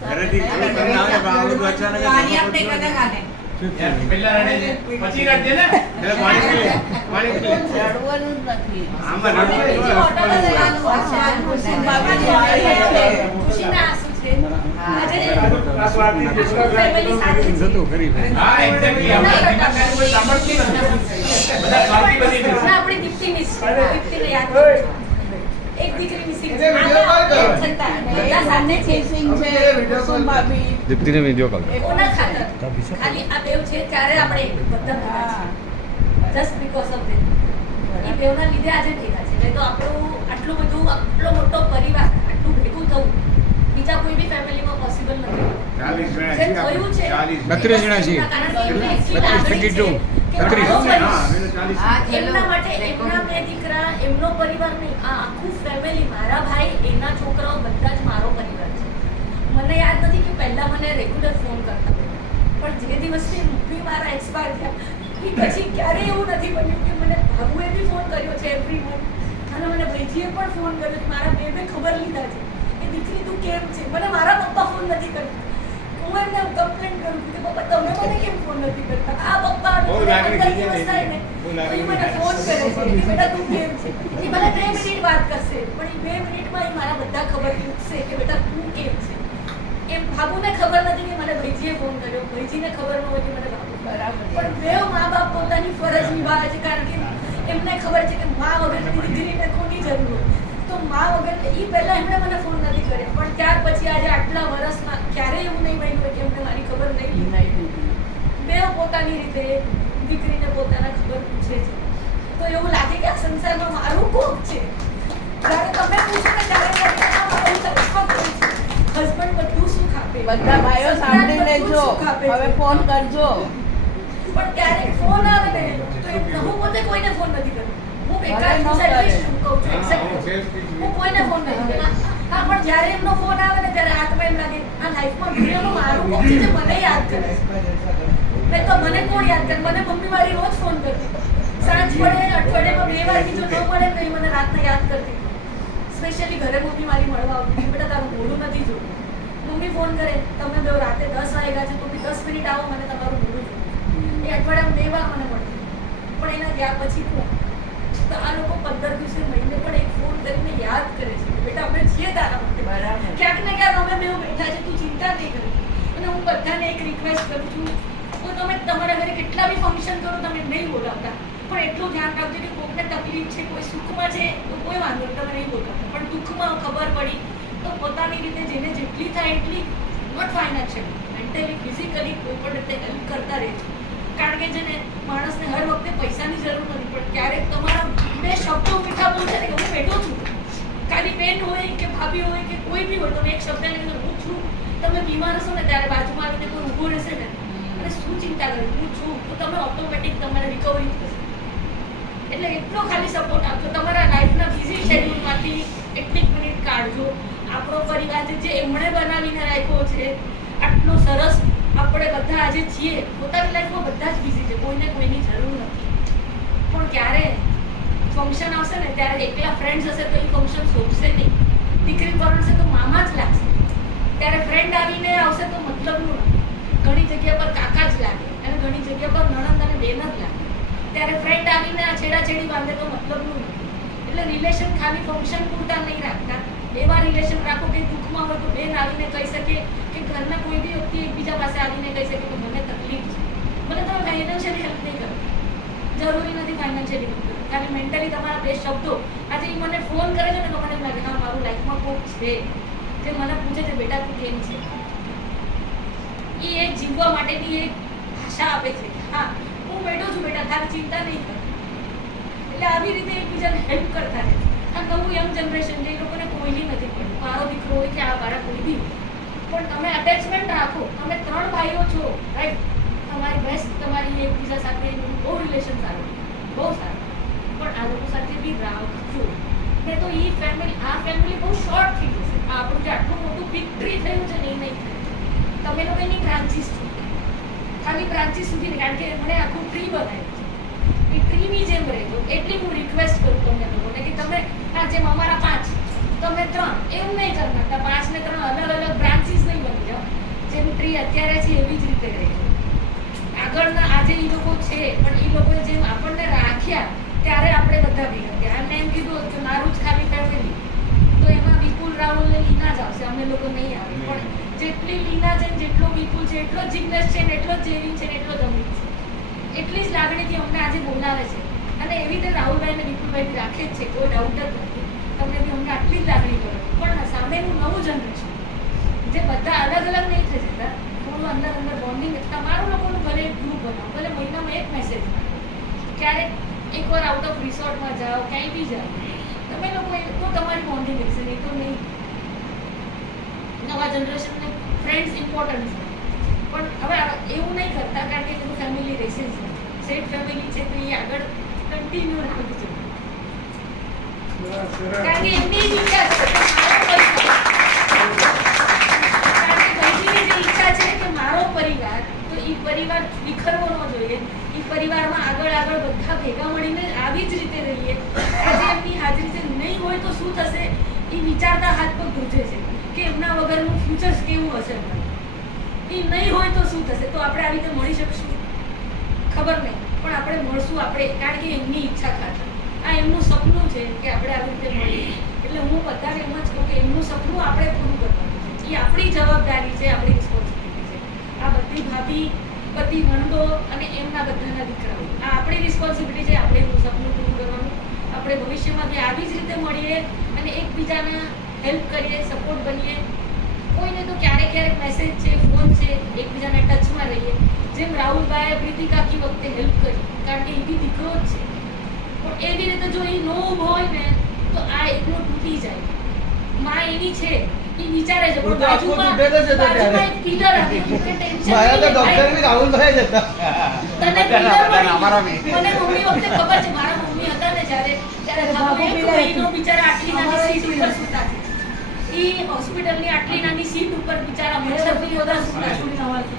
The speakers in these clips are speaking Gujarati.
ઘરેથી તમને આવે બાવળું અચાનક પાણી આપણે કદા કાને પહેલા રડે છે પછી રડે ને એટલે પાણી પી લે પાણી પી લે ચડવાનું જ નથી. આમાં રડવું બીજી બોટલ લેવાનું આશા ખુશીના આંસુ છે આજે ફેમિલી સાથે જતું ખરી હા એક્ઝેક્ટલી આપણા દિમાગમાં કોઈ સાંભળતી નથી બધા શાંતિ બની ગઈ ના આપણી દીપ્તિ મિસ દીપ્તિને યાદ કરો એક દીકરી મિસિંગ છે છતાં બધા સાથે છે સિંગ છે, કુસુમ ભાભી. દીપ્તિને વિડિયો કોલ ઓના ખાતર ખાલી આ બેવ છે ત્યારે આપણે બધા ભેગા છે જસ્ટ બીકોઝ ઓફ ધેમ એ બેવના લીધે આજે ભેગા છે નહીં તો આપણું આટલું બધું આટલો મોટો પરિવાર આટલું ભેગું થવું બીજા કોઈ બી ફેમિલીમાં પોસિબલ નથી 40 થયું છે 32 જણા છીએ. કારણ કે એમને એટલી 32 લાગણી છે કે 32 મારો હા પરિવાર- અમે 40 એમના માટે એમના બે દીકરા એમનો પરિવાર નહીં આ આખું ફેમિલી મારા ભાઈ એના છોકરાઓ બધા જ મારો પરિવાર છે મને યાદ નથી કે પહેલા મને રેગ્યુલર ફોન કરતા પણ જે દિવસથી મૂવી મારા એક્સપાયર થયા એ પછી ક્યારેય એવું નથી બન્યું કે મને ભાવુએ બી ફોન કર્યો છે એવરી મંથ અને મને ભાઈજીએ પણ ફોન કર્યો છે મારા બેબે ખબર લીધા છે કે દીકરી તું કેમ છે મને મારા પપ્પા ફોન નથી કરતા હું એમને કમ્પ્લેન કરું છું કે પપ્પા તમે મને કેમ ફોન નથી કરતા આ પપ્પા બહુ લાગણી થઈ જાય દિવસ થાય ને બહુ તો એ લાગણી મને ફોન કરે છે કે બેટા તું કેમ છે એ ભલે 2 મિનિટ વાત કરશે પણ એ 2 મિનિટમાં એ મારા બધા ખબર પૂછશે કે બેટા તું કેમ છે એમ ભાભુને ખબર નથી કે મને ભાઈજીએ ફોન કર્યો ભાઈજીને ખબર ન હોય કે મને ભાભુ બરાબર. પણ બેવ મા બાપ પોતાની ફરજ નિભાવે છે કારણ કે એમને ખબર છે કે મા વગરની દીકરીને કોની જરૂર હોય તો મા વગર એ પહેલા એમણે મને ફોન નથી કર્યો પણ ત્યાર પછી આજે આટલા વર્ષમાં ક્યારેય એવું નહીં બન્યું હોય કે એમને મારી ખબર નહીં લીધી નહીં દીધી. બેવ પોતાની રીતે દીકરીને પોતાના ખબર પૂછે છે તો એવું લાગે કે આ સંસારમાં મારું કોક છે જ્યારે તમે પૂછો ને ત્યારે હસબન્ડ બધું સુખ આપે બધા ભાઈઓ સાંભળી લેજો, હવે ફોન કરજો. પણ ક્યારેક ફોન આવે ને તો હું પોતે કોઈને ફોન નથી કરતો હું બેકાર મને ન છું કરે. selfish છું, કહું છું exactly. હું કોઈને ફોન નથી કરતો હા પણ જ્યારે એમનો ફોન આવે ને ત્યારે આત્મા એમ લાગે આ લાઈફમાં દુનિયામાં મારું કોક છે જે મને યાદ કરે છે નહીં તો મને કોણ યાદ કરે મને મમ્મી મારી રોજ ફોન કરતી સાંજ પડે અઠવાડિયામાં 2 વાર બીજો ન મળે તો એ મને રાતના યાદ કરતી સ્પેશિયલી ઘરે મમ્મી મારી મળવા આવતી બેટા તારું મોઢું નથી જોયું મમ્મી ફોન કરે તમે બે રાતે 10 વાગ્યા છે તો બી 10 મિનિટ આવો મને તમારું મોઢું જોયું એ અઠવાડિયામાં 2 વાર મને મળતી પણ એના ગયા પછી તો આ લોકો 15 દિવસે મહિને પણ એક ફોન કરીને યાદ કરે છે કે બેટા અમે છીએ તારા માટે બરાબર. ક્યાંક ને ક્યાંક અમે બેવ બેઠા છે તું ચિંતા નહીં કરી અને હું બધાને એક રિક્વેસ્ટ કરું છું તો તમે તમારા ઘરે કેટલા બી ફંક્શન કરો તમે નહીં બોલાવતા પણ એટલું ધ્યાન રાખજો કે કોઈને તકલીફ છે કોઈ સુખમાં છે તો કોઈ વાંધો નહીં તમે નહીં બોલાવતા પણ દુઃખમાં ખબર પડી તો પોતાની રીતે જેને જેટલી થાય એટલી નોટ ફાઇનાન્શિયલ મેન્ટલી ફિઝિકલી કોઈ પણ રીતે હેલ્પ કરતા રહેજો કારણ કે છે ને માણસને હર વખતે પૈસાની જરૂર નથી પણ ક્યારેક તમારા 2 શબ્દો મીઠા બોલશે ને કે હું બેઠો છું ખાલી બેન હોય કે ભાભી હોય કે કોઈ બી હોય તમે એક શબ્દને કીધું હું છું તમે બીમાર હશો ને ત્યારે બાજુમાં આવીને કોઈ ઊભો રહેશે ને અને શું ચિંતા કરી હું છું તો તમે ઓટોમેટિક તમારે રિકવરી થશે એટલે એટલો ખાલી સપોર્ટ આપજો તમારા લાઈફના બિઝી શેડ્યુલમાંથી એટલીક મિનિટ કાઢજો આપણો પરિવાર જે એમણે બનાવીને રાખ્યો છે આટલો સરસ આપણે બધા આજે છીએ પોતાની લાઈફમાં બધા જ બિઝી છે કોઈને કોઈની જરૂર નથી પણ ક્યારે ફંક્શન આવશે ને ત્યારે એકલા ફ્રેન્ડ્સ હશે તો એ ફંક્શન શોભશે નહીં દીકરી પરણશે તો મામા જ લાગશે ત્યારે ફ્રેન્ડ આવીને આવશે તો મતલબનું નથી ઘણી જગ્યા પર કાકા જ લાગે અને ઘણી જગ્યા પર નણંદ અને બેન જ લાગે ત્યારે ફ્રેન્ડ આવીને આ છેડાછેડી બાંધે તો મતલબનું નથી એટલે રિલેશન ખાલી ફંક્શન પૂરતા નહીં રાખતા એવા રિલેશન રાખો કે દુઃખમાં હોય તો બેન આવીને કહી શકે કે ઘરના કોઈ બી વ્યક્તિ એકબીજા પાસે આવીને કહી શકે કે મને તકલીફ છે મને તમે ફાઇનાન્શિયલી હેલ્પ નહીં કરો જરૂરી નથી ફાઇનાન્શિયલી હેલ્પ કરો ખાલી મેન્ટલી તમારા 2 શબ્દો આજે એ મને ફોન કરે છે ને તો મને એમ લાગે હા મારું લાઈફમાં કોક છે જે મને પૂછે છે બેટા તું કેમ છે એ એક જીવવા માટેની એક ભાષા આપે છે હા હું બેઠો છું બેટા તારી ચિંતા નહીં કર એટલે આવી રીતે એકબીજાને હેલ્પ કરતા રહે આ નવું યંગ જનરેશન જે લોકોને કોઈની નથી પડતું મારો દીકરો હોય કે આ મારા કોઈ બી પણ તમે અટેચમેન્ટ રાખો તમે 3 ભાઈઓ છો રાઈટ તમારી બેસ્ટ તમારી એકબીજા સાથે બહુ રિલેશન સારું બહુ સારું પણ આ લોકો સાથે બી રાખજો ને તો એ ફેમિલી આ ફેમિલી બહુ શોર્ટ થઈ જશે આપણું જે આટલું મોટું બિગ ટ્રી થયું છે ને એ નહીં થાય તમે લોકો એની બ્રાન્ચીસ છો ખાલી બ્રાન્ચીસ સુધી કારણ કે એમણે આખું ટ્રી બનાવ્યું છે એ ટ્રીની જેમ રહેજો એટલી હું રિક્વેસ્ટ કરું તમને લોકોને કે તમે જેમ અમારા 5 તમે 3 એવું નહીં કરતા 5 ને 3 અલગ અલગ બ્રાન્ચીસ નહીં બની જાઓ પણ એ લોકોએ જેમ આપણને રાખ્યા ત્યારે આપણે બધા ભેગા થયા. એમને એમ કીધું કે મારું જ ખાલી ફેમિલી, તો એમાં વિપુલ, રાહુલ ને લીના જ આવશે, અમે લોકો નહીં આવે. પણ જેટલી લીના છે ને જેટલો વિપુલ છે એટલો જ જિગ્નેશ છે ને એટલો જ જેવિન છે ને એટલો જ અમિત છે. એટલી જ લાગણીથી અમને આજે બોલાવે છે અને એવી રીતે રાહુલભાઈ અને વિપુલભાઈ રાખે જ છે, કોઈ ડાઉટ જ નથી. તમને બી અમને આટલી જ લાગણી કરો. પણ સામેનું નવું જનરેશન જે બધા અલગ અલગ નહીં થઈ જતા, થોડું અંદર અંદર બોન્ડિંગ, તમારું લોકોનું ભલે ગ્રુપ બનાવો, ભલે મહિનામાં એક મેસેજ નાખો, ક્યારેક એકવાર આઉટ ઓફ રિસોર્ટમાં જાઓ, ક્યાંય બી જાઓ, તમે લોકો તો તમારી બોન્ડિંગ રહેશે, નહીં તો નહીં. નવા જનરેશનને ફ્રેન્ડ્સ ઇમ્પોર્ટન્ટ છે, પણ હવે એવું નહીં કરતા કારણ કે એનું ફેમિલી રહેશે જ. સેટ ફેમિલી છે તો એ આગળ કન્ટિન્યુ રાખવું છે, કારણ કે એમની જ ઈચ્છા છે કે મારો પરિવાર, તો એ પરિવાર વિખરવો ન જોઈએ. એ પરિવારમાં આગળ બધા ભેગા મળીને આવી જ રીતે રહીએ. આજે એમની હાજરી છે, નહીં હોય તો શું થશે એ વિચારતા હાથ પગ ધ્રુજે છે કે એમના વગરનું ફ્યુચર કેવું હશે. એ નહીં હોય તો શું થશે? તો આપણે આવી રીતે મળી શકશું ખબર નહીં, પણ આપણે મળશું આપણે, કારણ કે એમની ઈચ્છા ખાતર. આ એમનું સપનું છે કે આપણે આવી રીતે મળીએ. એટલે હું બધાને એમ જ કહું કે એમનું સપનું આપણે પૂરું કરવાનું છે. એ આપણી જવાબદારી છે, આપણી રિસ્પોન્સિબિલિટી છે. આ બધી ભાભી, બધી નણંદો અને એમના બધાના દીકરાઓ, આ આપણી રિસ્પોન્સિબિલિટી છે. આપણે એમનું સપનું પૂરું કરવાનું. આપણે ભવિષ્યમાં બી આવી જ રીતે મળીએ અને એકબીજાને હેલ્પ કરીએ, સપોર્ટ બનીએ. કોઈને તો ક્યારેક મેસેજ છે, ફોન છે, એકબીજાના ટચમાં રહીએ. જેમ રાહુલભાઈએ પ્રીતિકાકી વખતે હેલ્પ કરી, કારણ કે એ બી દીકરો જ છે. પણ એવી રીતે જો એ નો ઊભો હોય ને તો આ એકલો તૂટી જાય. માં એની છે, એ વિચારે છે, પણ બાજુમાં એક પિલર આવી કે ટેન્શન રાહુલભાઈ જ હતા. તને પિલર મળી. મને મમ્મી વખતે ખબર છે, મારા મમ્મી હતા ને ત્યારે બાબુ એક મહિનો બિચારા આટલી નાની સીટ ઉપર સૂતા છે. ઈ હોસ્પિટલની આટલી નાની સીટ ઉપર બિચારા મચ્છરની બધા સૂતા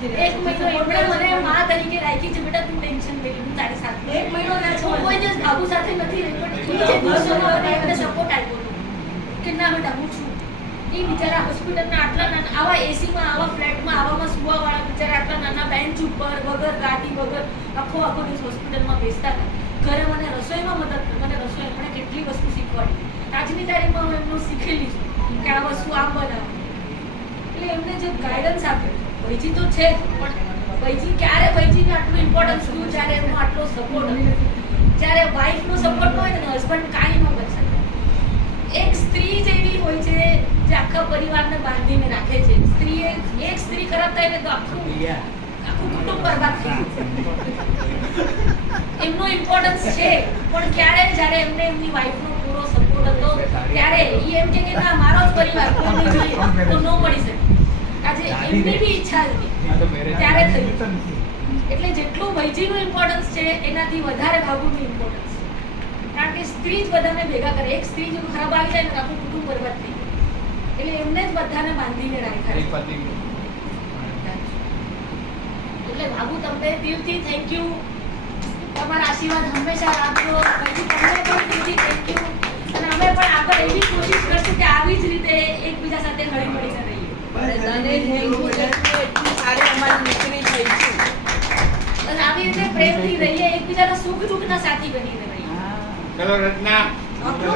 છે. એક મહિનો એમણે મને માં તરીકે રાખી છે, બેટા તું ટેન્શન લે, હું તારી સાથે. એક મહિનો ના છો, કોઈ દિવસ બાબુ સાથે નથી રહી, પણ ઈ જે દિવસોમાં મને એમને સપોર્ટ આપ્યો કે ના બેટા હું છું. ઈ બિચારા હોસ્પિટલના આટલા નાના, આવા એસીમાં, આવા ફ્લેટમાં, આવામાં સુવાવાળા બિચારા આટલા નાના બેન્ચ ઉપર વગર ગાડી વગર આખો દિવસ હોસ્પિટલમાં બેસતા હતા. ઘરે મને રસોઈમાં મદદ કરી, મને રસોઈ એમણે કેટલી વસ્તુ શીખવાડી. આજની તારીખમાં હું એમનું શીખેલી છું કે આ વસ્તુ આમ બનાવો. એટલે એમને જે ગાઈડન્સ આપ્યો, ભાઈજી તો છે જ, પણ ભાઈજી ક્યારે ભાઈજીને આટલું ઇમ્પોર્ટન્સ થયું જ્યારે એમનો આટલો સપોર્ટ હતો. જ્યારે વાઈફનો સપોર્ટ ન હોય ને હસબન્ડ કાંઈ ન કરી શકે. એક સ્ત્રી જ એવી હોય છે જે આખા પરિવારને બાંધીને રાખે છે. એક સ્ત્રી ખરાબ થાય ને તો આખું કુટુંબ બરબાદ થઈ જાય. એમનો ઇમ્પોર્ટન્સ છે, પણ ક્યારે જ્યારે એમને એમની વાઈફનો પૂરો સપોર્ટ હતો ત્યારે એ એમ કે ના મારો જ પરિવાર કોઈને જોઈએ તો ન મળી શકે. આજે એમની બી ઈચ્છા હતી ત્યારે થયું. એટલે જેટલું ભાઈજીનું ઇમ્પોર્ટન્સ છે એનાથી વધારે ભાભુનું ઇમ્પોર્ટન્સ છે, કારણ કે સ્ત્રી જ બધાને ભેગા કરે. એક સ્ત્રી જો ખરાબ આવી જાય ને આખું કુટુંબ બરબાદ થઈ જાય. એટલે એમને જ બધાને બાંધીને રાખ્યા. એટલે બાબુ તમને દિલથી થેન્ક યુ. તમારા આશીર્વાદ હંમેશા રાખજો. પછી તમને પણ દિલથી થેન્ક યુ. અને અમે પણ આગળ એવી કોશિશ કરશું કે આવી જ રીતે એકબીજા સાથે હળી મળીને રહીએ. તને થેન્ક યુ, એટલી સારી અમારી દીકરી થઈ છે. અને આવી રીતે પ્રેમથી રહીએ, એકબીજાના સુખ દુઃખના સાથી બનીને રહીએ. ચલો રચના. આપણું